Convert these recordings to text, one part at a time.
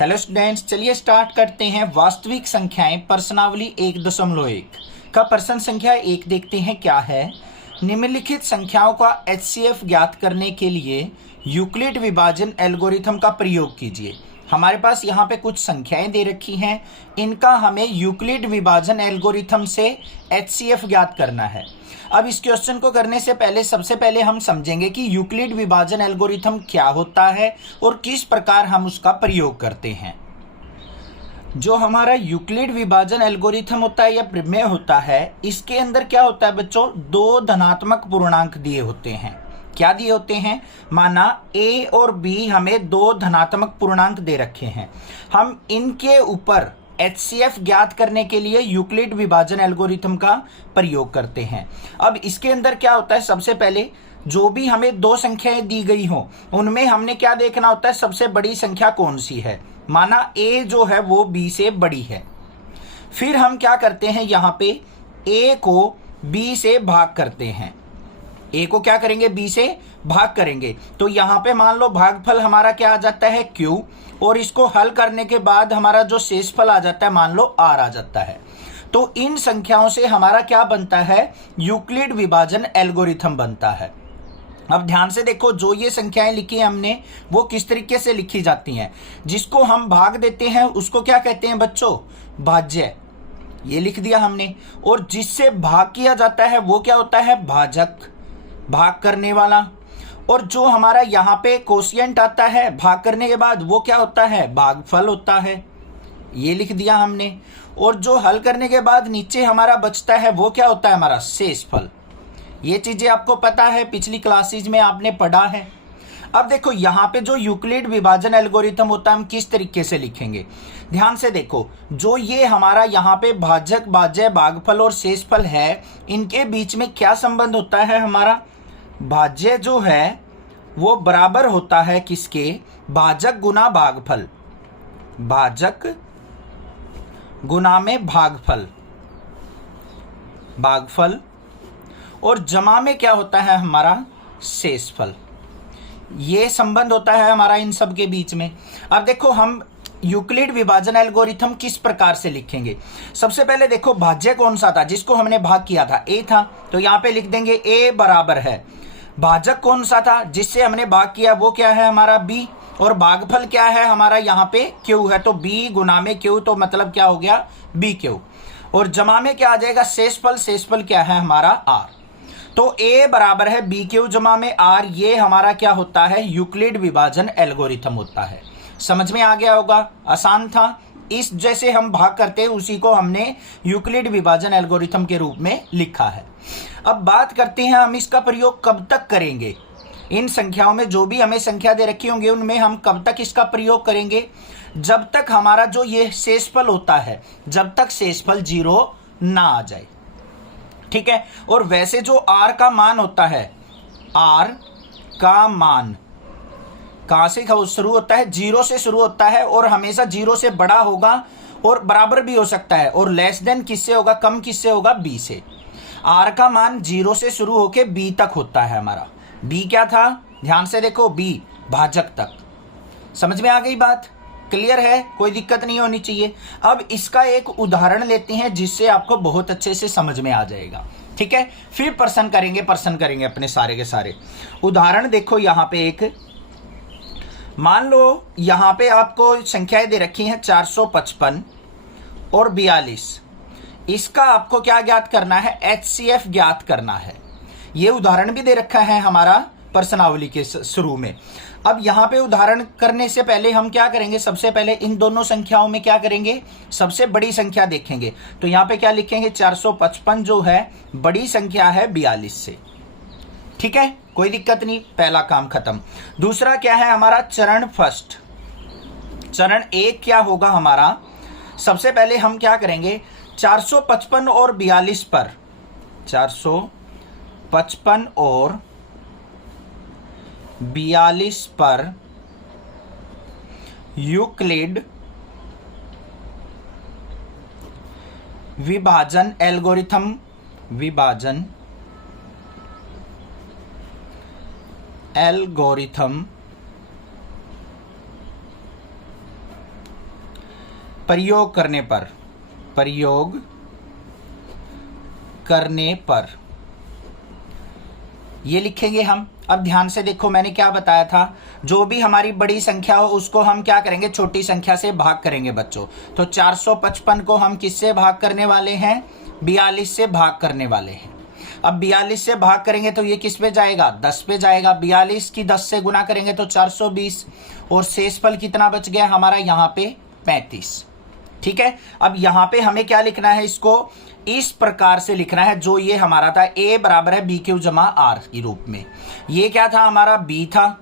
Hello students, चलिए start करते हैं। वास्तविक संख्याएं प्रश्नावली 1.1 का प्रश्न संख्या 1 देखते हैं क्या है। निम्नलिखित संख्याओं का एचसीएफ ज्ञात करने के लिए यूक्लिड विभाजन एल्गोरिथम का प्रयोग कीजिए। हमारे पास यहाँ पे कुछ संख्याएं दे रखी हैं, इनका हमें यूक्लिड विभाजन एल्गोरिथम से एचसीएफ ज्ञात करना है। अब इस क्वेश्चन को करने से पहले सबसे पहले हम समझेंगे कि यूक्लिड विभाजन एल्गोरिथम क्या होता है और किस प्रकार हम उसका प्रयोग करते हैं। जो हमारा यूक्लिड विभाजन एल्गोरिथम होता है या प्रमेय होता है, इसके अंदर क्या होता है बच्चों, दो धनात्मक पूर्णांक दिए होते हैं। क्या दिए होते हैं? माना a और b हमें दो धनात्मक पूर्णांक दे रखे हैं। हम इनके ऊपर एचसीएफ ज्ञात करने के लिए यूक्लिड विभाजन एल्गोरिथम का प्रयोग करते हैं। अब इसके अंदर क्या होता है, सबसे पहले जो भी हमें दो संख्याएं दी गई हो उनमें हमने क्या देखना होता है, सबसे बड़ी संख्या कौन सी है। माना a जो है वो b से बड़ी है। फिर हम क्या करते हैं, यहाँ पे a को b से भाग करते हैं। a को क्या करेंगे, b से भाग करेंगे। तो यहाँ पे मान लो भागफल हमारा क्या आ जाता है, q, और इसको हल करने के बाद हमारा जो शेषफल आ जाता है मान लो r आ जाता है। तो इन संख्याओं से हमारा क्या बनता है, यूक्लिड विभाजन एल्गोरिथम बनता है। अब ध्यान से देखो, जो ये संख्याएं लिखी है हमने वो किस तरीके से लिखी जाती हैं। जिसको हम भाग देते हैं उसको क्या कहते हैं बच्चों, भाज्य, ये लिख दिया हमने। और जिससे भाग किया जाता है वो क्या होता है, भाजक, भाग करने वाला। और जो हमारा यहाँ पे कोशिएंट आता है भाग करने के बाद वो क्या होता है, भागफल होता है, ये लिख दिया हमने। और जो हल करने के बाद नीचे हमारा बचता है वो क्या होता है, हमारा शेषफल। ये चीजें आपको पता है, पिछली क्लासेज में आपने पढ़ा है। अब देखो यहाँ पे जो यूक्लिड विभाजन एल्गोरिथम होता है हम किस तरीके से लिखेंगे, ध्यान से देखो। जो ये हमारा यहाँ पे भाजक, भाज्य, भागफल और शेषफल है, इनके बीच में क्या संबंध होता है, हमारा भाज्य जो है वो बराबर होता है किसके, भाजक गुना भागफल, भाजक गुना में भागफल, भागफल, और जमा में क्या होता है हमारा शेषफल। ये संबंध होता है हमारा इन सब के बीच में। अब देखो हम यूक्लिड विभाजन एल्गोरिथम किस प्रकार से लिखेंगे। सबसे पहले देखो भाज्य कौन सा था जिसको हमने भाग किया था, a था, तो यहां पे लिख देंगे a बराबर है। भाजक कौन सा था जिससे हमने भाग किया, वो क्या है हमारा b, और भागफल क्या है हमारा यहाँ पे q है, तो b गुना में q, तो मतलब क्या हो गया bq। और जमा में क्या आ जाएगा, शेषफल, शेषफल क्या है हमारा r। तो a बराबर है bq जमा में r, ये हमारा क्या होता है, यूक्लिड विभाजन एल्गोरिथम होता है। समझ में आ गया होगा, आसान था। इस जैसे हम भाग करते हैं उसी को हमने यूक्लिड विभाजन एल्गोरिथम के रूप में लिखा है। अब बात करते हैं हम इसका प्रयोग कब तक करेंगे। इन संख्याओं में जो भी हमें संख्या दे रखी होंगी उनमें हम कब तक इसका प्रयोग करेंगे, जब तक हमारा जो ये शेषफल होता है, जब तक शेषफल 0 ना आ जाए, ठीक है। और वैसे जो r का मान होता है, r का मान कहां से शुरू होता है, 0 से शुरू होता है, और हमेशा 0 से बड़ा होगा और बराबर भी हो सकता है, और लेस देन किससे होगा, कम किससे होगा, b से। r का मान 0 से शुरू होके b तक होता है हमारा। b क्या था, ध्यान से देखो, b भाजक तक। समझ में आ गई बात, क्लियर है, कोई दिक्कत नहीं होनी चाहिए। अब इसका एक उदाहरण लेते हैं जिससे आपको बहुत अच्छे से समझ में आ जाएगा, ठीक है। फिर प्रश्न करेंगे अपने सारे के सारे उदाहरण। देखो यहाँ पे एक, मान लो यहाँ पे आपको संख्याएं दे रखी हैं 455 और 42। इसका आपको क्या ज्ञात करना है, एचसीएफ ज्ञात करना है। ये उदाहरण भी दे रखा है हमारा प्रश्नावली के शुरू में। अब यहाँ पे उदाहरण करने से पहले हम क्या करेंगे, सबसे पहले इन दोनों संख्याओं में क्या करेंगे, सबसे बड़ी संख्या देखेंगे। तो यहाँ पे क्या लिखेंगे, 455 जो है बड़ी संख्या है 42 से, ठीक है, कोई दिक्कत नहीं, पहला काम खत्म। दूसरा क्या है हमारा, चरण फर्स्ट, चरण एक क्या होगा हमारा, सबसे पहले हम क्या करेंगे, 455 और 42 पर, 455 और 42 पर यूक्लिड विभाजन एल्गोरिथम, विभाजन एल्गोरिथम प्रयोग करने पर, प्रयोग करने पर ये लिखेंगे हम। अब ध्यान से देखो, मैंने क्या बताया था, जो भी हमारी बड़ी संख्या हो उसको हम क्या करेंगे, छोटी संख्या से भाग करेंगे बच्चों। तो 455 को हम किससे भाग करने वाले हैं, 42 से भाग करने वाले हैं। अब 42 से भाग करेंगे तो ये किस पे जाएगा, 10 पे जाएगा। 42 की 10 से गुना करेंगे तो 420, और शेषफल कितना बच गया हमारा यहाँ पे, 35। ठीक है, अब यहाँ पे हमें क्या लिखना है, इसको इस प्रकार से लिखना है, जो ये हमारा था a बराबर है BQ जमा R के रूप में। ये क्या था हमारा, B था,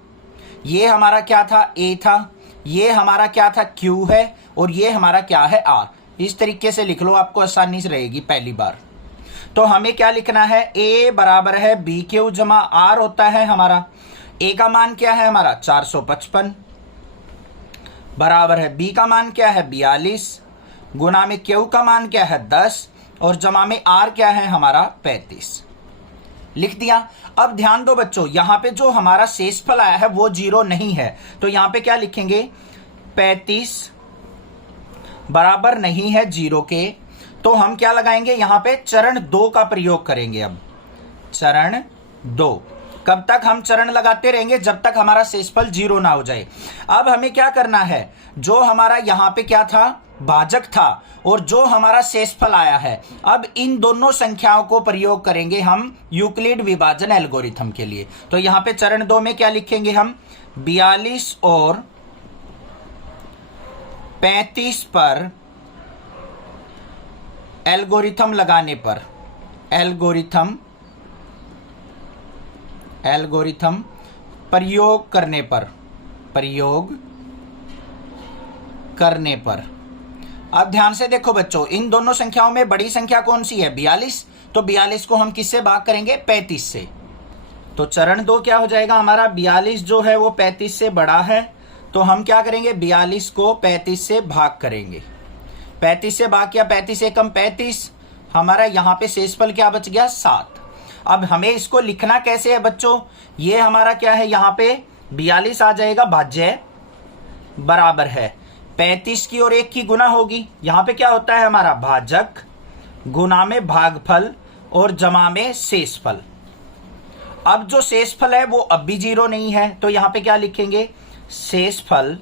ये हमारा क्या था, A था, ये हमारा क्या था, Q है, और ये हमारा क्या है, R। इस तरीके से लिख लो, आपको आसानी से रहेगी पहली बार। तो हमें क्या लिखना है, a बराबर है BQ जमा R होता है हमारा। a का मान क्या है हमारा, 455, बराबर है b का मान क्या है, 42, गुना में q का मान क्या है, 10, और जमा में r क्या है हमारा, 35। लिख दिया। अब ध्यान दो बच्चों, यहां पे जो हमारा शेषफल आया है वो 0 नहीं है, तो यहां पे क्या लिखेंगे, 35 बराबर नहीं है 0 के। तो हम क्या लगाएंगे, यहां पे चरण 2 का प्रयोग करेंगे। अब चरण 2, कब तक हम चरण लगाते रहेंगे, जब तक हमारा शेषफल 0 ना हो जाए। अब हमें क्या करना है, जो हमारा यहां पे क्या था, भाजक था, और जो हमारा शेषफल आया है, अब इन दोनों संख्याओं को प्रयोग करेंगे हम यूक्लिड विभाजन एल्गोरिथम के लिए। तो यहां पे चरण 2 में क्या लिखेंगे हम, 42 और 35 पर एल्गोरिथम लगाने पर, एल्गोरिथम प्रयोग करने पर। अब ध्यान से देखो बच्चों, इन दोनों संख्याओं में बड़ी संख्या कौन सी है, 42। तो 42 को हम किससे भाग करेंगे, 35 से। तो चरण 2 क्या हो जाएगा हमारा, 42 जो है वो 35 से बड़ा है, तो हम क्या करेंगे, 42 को 35 से भाग करेंगे। 35 से भाग किया, 35 से कम 35, हमारा यहाँ पे शेषफल क्या बच गया, 7। अब हमें इसको लिखना कैसे है बच्चों, ये हमारा क्या है, यहाँ पे 42 आ जाएगा भाज्य, बराबर है 35 की और 1 की गुना होगी। यहाँ पे क्या होता है हमारा, भाजक गुना में भागफल और जमा में शेषफल। अब जो शेषफल है वो अब भी 0 नहीं है, तो यहाँ पे क्या लिखेंगे, शेषफल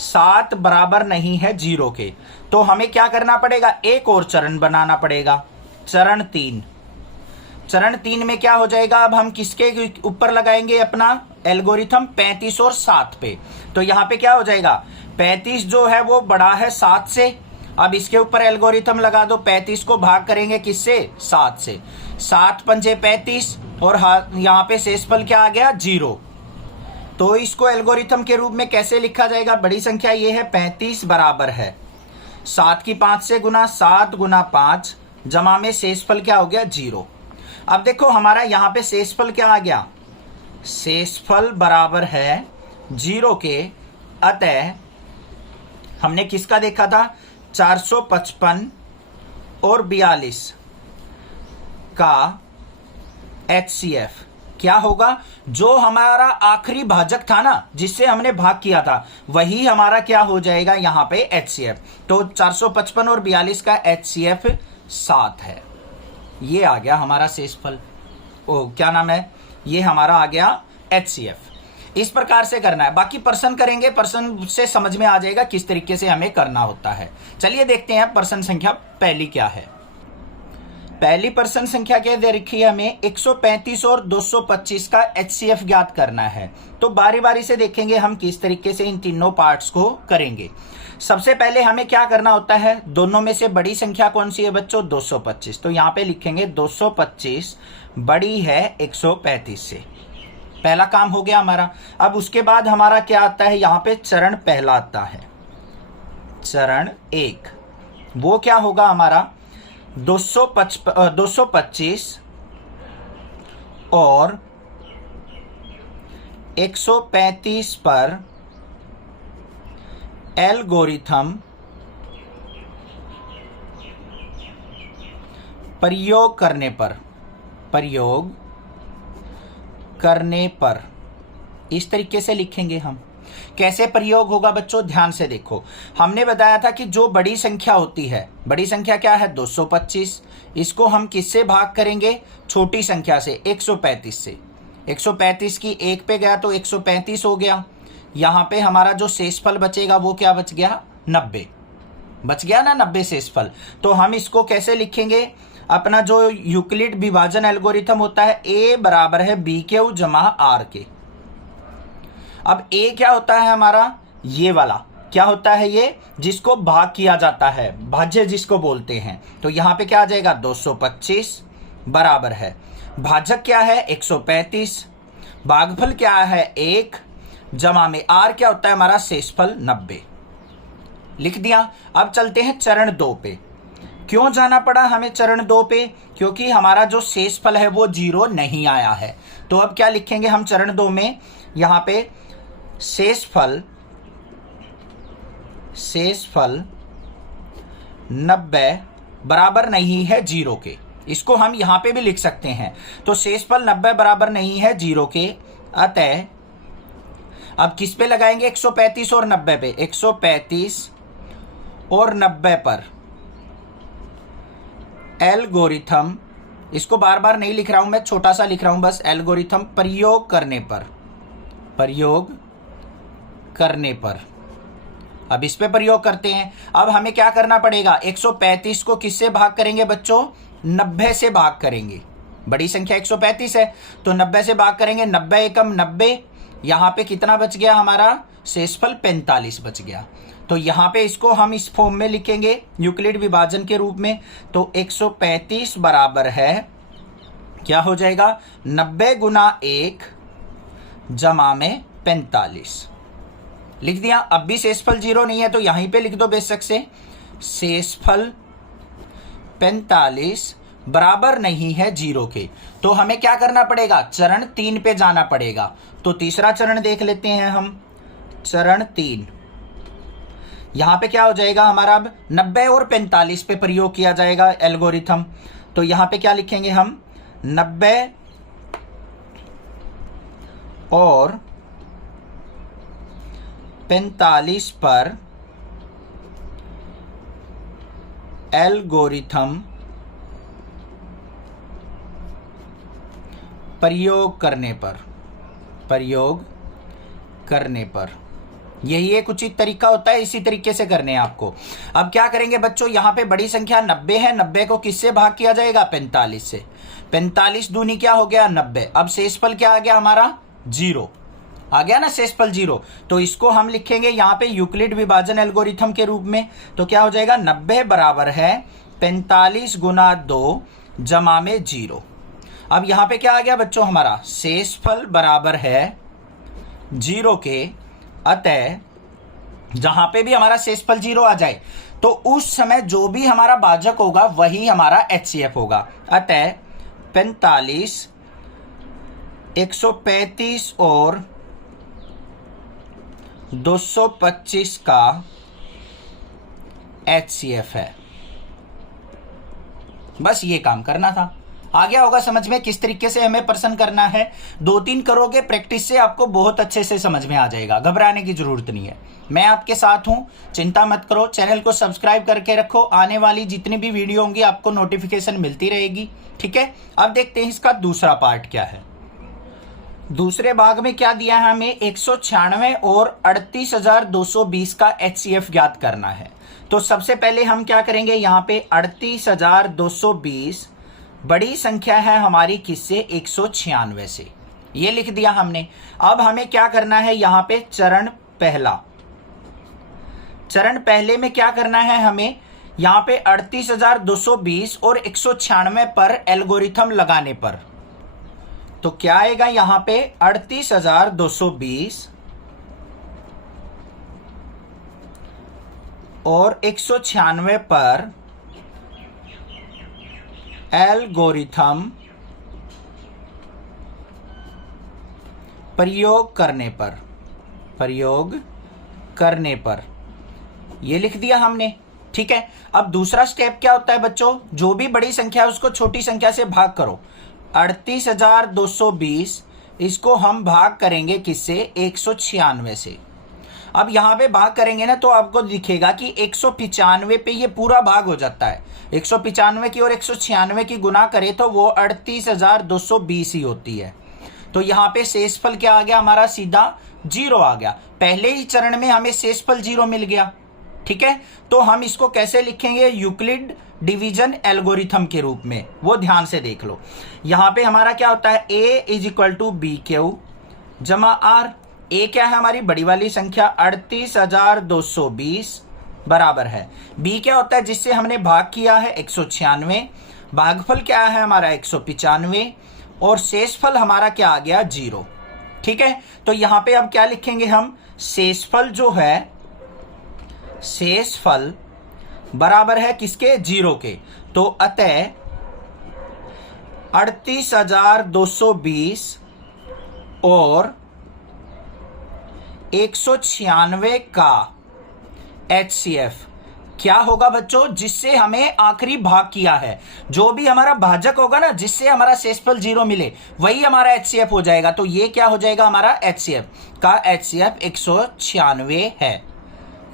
7 बराबर नहीं है 0 के। तो हमें क्या करना पड़ेगा, एक और चरण बनाना पड़ेगा, चरण 3। चरण 3 में क्या हो जाएगा, अब हम किसके ऊपर लगाएंगे अपना एल्गोरिथम, 35 और 7 पे। तो यहाँ पे क्या हो जाएगा, 35 जो है वो बड़ा है 7 से। अब इसके ऊपर एल्गोरिथम लगा दो, 35 को भाग करेंगे किससे, 7 से। 7 पंजे 35, और यहाँ पे शेषफल क्या आ गया, 0। तो इसको एल्गोरिथम के रूप में कैसे लिखा जाएगा, बड़ी संख्या ये है 35 बराबर है 7 की 5 से गुना, 7 गुना 5, जमा में शेषफल क्या हो गया, 0। अब देखो हमारा यहाँ पे शेषफल क्या आ गया, शेषफल बराबर है 0 के। अतः हमने किसका देखा था, 455 और 42 का HCF क्या होगा, जो हमारा आखिरी भाजक था ना, जिससे हमने भाग किया था, वही हमारा क्या हो जाएगा यहाँ पे HCF। तो 455 और 42 का HCF 7 है। ये आ गया हमारा शेषफल, क्या नाम है, ये हमारा आ गया HCF। इस प्रकार से करना है, बाकी प्रश्न करेंगे, प्रश्न से समझ में आ जाएगा किस तरीके से हमें करना होता है। चलिए देखते हैं प्रश्न संख्या पहली क्या है। पहली प्रश्न संख्या क्या दे रखी है, हमें 135 और 225 का HCF ज्ञात करना है। तो बारी बारी से देखेंगे हम किस तरीके से इन तीनों पार्ट्स को करेंगे। सबसे पहले हमें क्या करना होता है, दोनों में से बड़ी संख्या कौन सी है बच्चों, 225। तो यहाँ पे लिखेंगे 225 बड़ी है 135 से। पहला काम हो गया हमारा। अब उसके बाद हमारा क्या आता है, यहाँ पे चरण पहला आता है, चरण 1। वो क्या होगा हमारा, 225 और 135 पर एल्गोरिथम प्रयोग करने पर इस तरीके से लिखेंगे हम। कैसे प्रयोग होगा बच्चों, ध्यान से देखो। हमने बताया था कि जो बड़ी संख्या होती है, बड़ी संख्या क्या है 225, इसको हम किससे भाग करेंगे, छोटी संख्या से 135 से। 135 की 1 पे गया तो 135 हो गया। यहाँ पे हमारा जो शेषफल बचेगा वो क्या बच गया, 90 बच गया ना, 90 शेषफल। तो हम इसको कैसे लिखेंगे, अपना जो यूक्लिड विभाजन एल्गोरिथम होता है, ए बराबर है बी क्यू जमा आर के। अब ए क्या होता है हमारा, ये वाला क्या होता है, ये जिसको भाग किया जाता है, भाज्य जिसको बोलते हैं। तो यहाँ पे क्या आ जाएगा 225 बराबर है, भाजक क्या है 135, भागफल क्या है 1 जमा में आर क्या होता है हमारा शेषफल 90, लिख दिया। अब चलते हैं चरण 2 पे। क्यों जाना पड़ा हमें चरण 2 पे, क्योंकि हमारा जो शेषफल है वो 0 नहीं आया है। तो अब क्या लिखेंगे हम चरण 2 में, यहाँ पे शेषफल 90 बराबर नहीं है 0 के। इसको हम यहां पे भी लिख सकते हैं। तो शेषफल 90 बराबर नहीं है 0 के, अतः अब किस पे लगाएंगे, 135 और 90 पे, 135 और 90 पर एल्गोरिथम, इसको बार बार नहीं लिख रहा हूं मैं, छोटा सा लिख रहा हूं बस, एल्गोरिथम प्रयोग करने पर अब इस पे प्रयोग करते हैं। अब हमें क्या करना पड़ेगा, 135 को किससे भाग करेंगे बच्चों, 90 से भाग करेंगे। बड़ी संख्या 135 है तो 90 से भाग करेंगे, 90 एकम 90, यहां पे कितना बच गया हमारा शेषफल 45 बच गया। तो यहां पे इसको हम इस फॉर्म में लिखेंगे यूक्लिड विभाजन के रूप में। तो 135 बराबर है, क्या हो जाएगा 90 गुना 1 जमा में 45, लिख दिया। अब भी शेषफल 0 नहीं है तो यहीं पे लिख दो बेशक से, शेषफल 45 बराबर नहीं है 0 के। तो हमें क्या करना पड़ेगा, चरण 3 पे जाना पड़ेगा। तो तीसरा चरण देख लेते हैं हम, चरण 3। यहां पे क्या हो जाएगा हमारा, अब 90 और 45 पे प्रयोग किया जाएगा एल्गोरिथम। तो यहां पे क्या लिखेंगे हम, 90 और 45 पर एल्गोरिथम प्रयोग करने पर यही एक उचित तरीका होता है, इसी तरीके से करने हैं आपको। अब क्या करेंगे बच्चों, यहां पे बड़ी संख्या 90 है, 90 को किससे भाग किया जाएगा, 45 से। 45 दूनी क्या हो गया 90। अब शेषफल क्या आ गया हमारा 0 आ गया ना, शेषफल 0। तो इसको हम लिखेंगे यहां पे यूक्लिड विभाजन एल्गोरिथम के रूप में। तो क्या हो जाएगा 90 बराबर है 45 गुना 2 जमा में 0। अब यहां पे क्या आ गया बच्चों हमारा, शेषफल बराबर है 0 के, अतः जहां पे भी हमारा शेषफल 0 आ जाए तो उस समय जो भी हमारा भाजक होगा वही हमारा HCF होगा। अतः 45 135 और 225 का HCF है। बस ये काम करना था। आ गया होगा समझ में किस तरीके से हमें प्रश्न करना है। 2-3 करोगे प्रैक्टिस से आपको बहुत अच्छे से समझ में आ जाएगा, घबराने की जरूरत नहीं है। मैं आपके साथ हूं, चिंता मत करो। चैनल को सब्सक्राइब करके रखो, आने वाली जितनी भी वीडियो होंगी आपको नोटिफिकेशन मिलती रहेगी, ठीक है। अब देखते हैं इसका दूसरा पार्ट क्या है। दूसरे भाग में क्या दिया है हमें, 196 और 38,220 का HCF ज्ञात करना है। तो सबसे पहले हम क्या करेंगे, यहाँ पे 38,220 बड़ी संख्या है हमारी किससे, 196 से, ये लिख दिया हमने। अब हमें क्या करना है, यहाँ पे चरण पहले में क्या करना है हमें, यहाँ पे 38,220 और 196 पर एल्गोरिथम लगाने पर तो क्या आएगा, यहाँ पे 38,220 और 196 पर एल्गोरिथम प्रयोग करने पर ये लिख दिया हमने, ठीक है। अब दूसरा स्टेप क्या होता है बच्चों, जो भी बड़ी संख्या है उसको छोटी संख्या से भाग करो। 38,220 इसको हम भाग करेंगे किससे, 196 से। अब यहाँ पे भाग करेंगे ना तो आपको दिखेगा कि 195 पे ये पूरा भाग हो जाता है। 195 की और 196 की गुना करें तो वो 38,220 ही होती है। तो यहाँ पे शेषफल क्या आ गया हमारा, सीधा 0 आ गया। पहले ही चरण में हमें शेषफल 0 मिल गया। ठीक है, तो हम इसको कैसे लिखेंगे, यूक्लिड डिवीजन एल्गोरिथम के रूप में, वो ध्यान से देख लो। यहां पे हमारा क्या होता है, a = BQ जमा R। ए क्या है हमारी बड़ी वाली संख्या 38,220 बराबर है। बी क्या होता है जिससे हमने भाग किया है 196, भागफल क्या है हमारा 195 और शेषफल हमारा क्या आ गया 0। ठीक है, तो यहां पे अब क्या लिखेंगे हम, शेषफल जो है, शेषफल बराबर है किसके, 0 के। तो अतः 38,220 और 196 का HCF क्या होगा बच्चों, जिससे हमें आखिरी भाग किया है। जो भी हमारा भाजक होगा ना, जिससे हमारा शेषफल 0 मिले, वही हमारा HCF हो जाएगा। तो ये क्या हो जाएगा हमारा HCF का, HCF 196 है।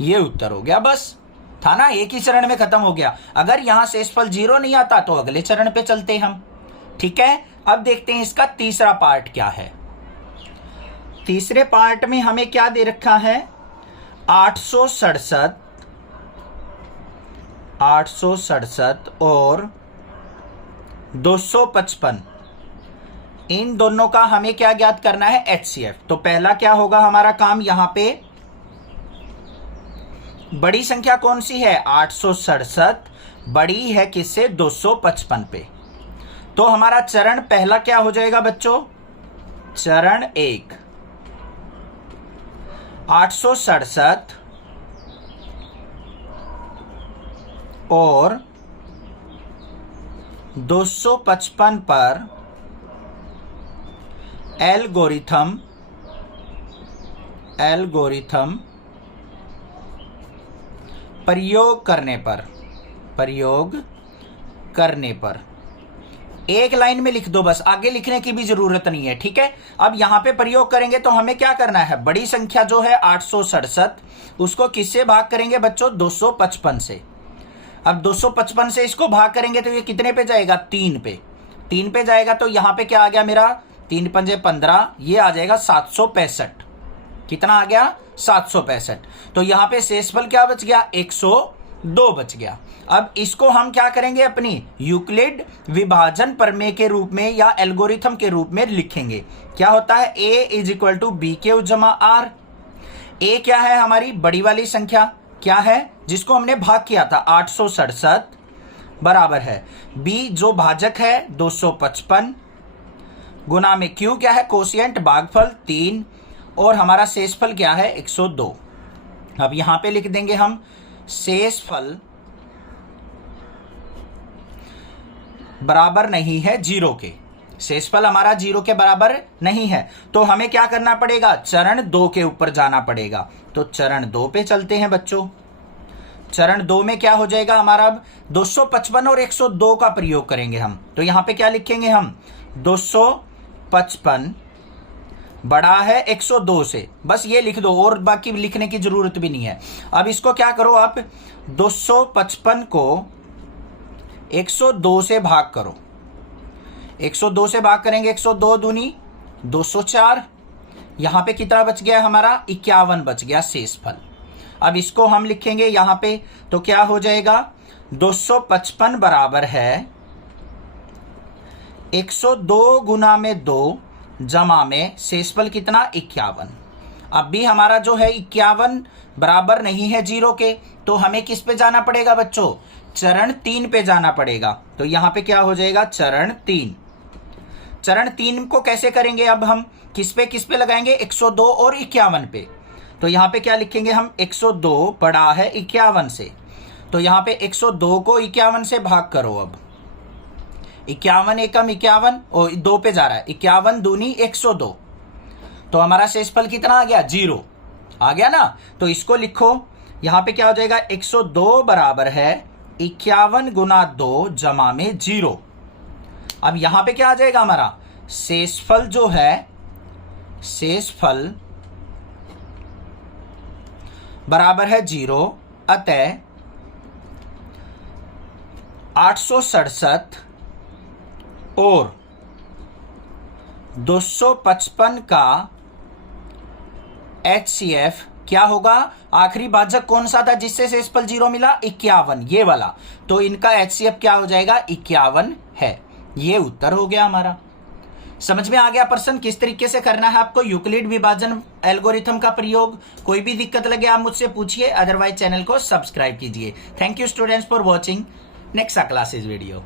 ये उत्तर हो गया, बस था ना, एक ही चरण में खत्म हो गया। अगर यहां शेषफल 0 नहीं आता तो अगले चरण पे चलते हम। ठीक है, अब देखते हैं इसका तीसरा पार्ट क्या है। तीसरे पार्ट में हमें क्या दे रखा है, 867 और 255, इन दोनों का हमें क्या ज्ञात करना है, HCF। तो पहला क्या होगा हमारा काम, यहां पे बड़ी संख्या कौन सी है, 867 बड़ी है किससे, 255 पे। तो हमारा चरण पहला क्या हो जाएगा बच्चों, चरण 1 867 और 255 पर एल्गोरिथम प्रयोग करने पर एक लाइन में लिख दो, बस आगे लिखने की भी जरूरत नहीं है। ठीक है, अब यहां पे प्रयोग करेंगे तो हमें क्या करना है, बड़ी संख्या जो है 867 उसको किससे भाग करेंगे बच्चों, 255 से। अब 255 से इसको भाग करेंगे तो ये कितने पे जाएगा, 3 पे। 3 पे जाएगा तो यहां पे क्या आ गया मेरा, 3 पंजे 15, ये आ जाएगा 765। कितना आ गया, 765। तो यहां पे शेषफल क्या बच गया, 102 बच गया। अब इसको हम क्या करेंगे, अपनी यूक्लिड विभाजन प्रमेय के रूप में या एल्गोरिथम के रूप में लिखेंगे। क्या होता है, a = BQ जमा R। a क्या है हमारी बड़ी वाली संख्या, क्या है जिसको हमने भाग किया था 867 बराबर है b जो भाजक है 255 गुना में q क्या है, कोशिएंट भागफल 3 और हमारा शेषफल क्या है 102। अब यहां पे लिख देंगे हम शेषफल बराबर नहीं है 0 के। शेषफल हमारा 0 के बराबर नहीं है तो हमें क्या करना पड़ेगा, चरण 2 के ऊपर जाना पड़ेगा। तो चरण 2 पे चलते हैं बच्चों। चरण 2 में क्या हो जाएगा हमारा, अब 255 और 102 का प्रयोग करेंगे हम। तो यहां पे क्या लिखेंगे हम, 255 बड़ा है 102 से, बस ये लिख दो और बाकी लिखने की जरूरत भी नहीं है। अब इसको क्या करो आप, 255 को 102 से भाग करो। 102 से भाग करेंगे, 102 दूनी 204। यहां पे कितना बच गया हमारा, 51 बच गया शेषफल। अब इसको हम लिखेंगे यहां पे तो क्या हो जाएगा, 255 बराबर है 102 गुना में 2 जमा में शेषफल कितना 51। अब भी हमारा जो है 51 बराबर नहीं है 0 के, तो हमें किस पे जाना पड़ेगा बच्चों, चरण 3 पे जाना पड़ेगा। तो यहां पे क्या हो जाएगा, चरण 3। चरण 3 को कैसे करेंगे, अब हम किस पे लगाएंगे, 102 और 51 पे। तो यहां पे क्या लिखेंगे हम, 102 बड़ा है 51 से। तो यहां पे 102 को 51 से भाग करो। अब 51 एकम 51 और 2 पे जा रहा है, 51 दूनी 102। तो हमारा शेषफल कितना आ गया, 0 आ गया ना। तो इसको लिखो, यहां पे क्या हो जाएगा, 102 बराबर है 51 गुना 2 जमा में 0। अब यहां पे क्या आ जाएगा हमारा, शेषफल जो है, शेषफल बराबर है 0, अतः 867 और 255 का HCF क्या होगा? आखिरी भाजक कौन सा था जिससे शेषफल 0 मिला? 51, ये वाला। तो इनका HCF क्या हो जाएगा? 51 है। ये उत्तर हो गया हमारा। समझ में आ गया प्रश्न किस तरीके से करना है आपको यूक्लिड विभाजन एल्गोरिथम का प्रयोग। कोई भी दिक्कत लगे आप मुझसे पूछिए, अदरवाइज चैनल को सब्सक्राइब कीजिए। Thank you students for watching next classes video.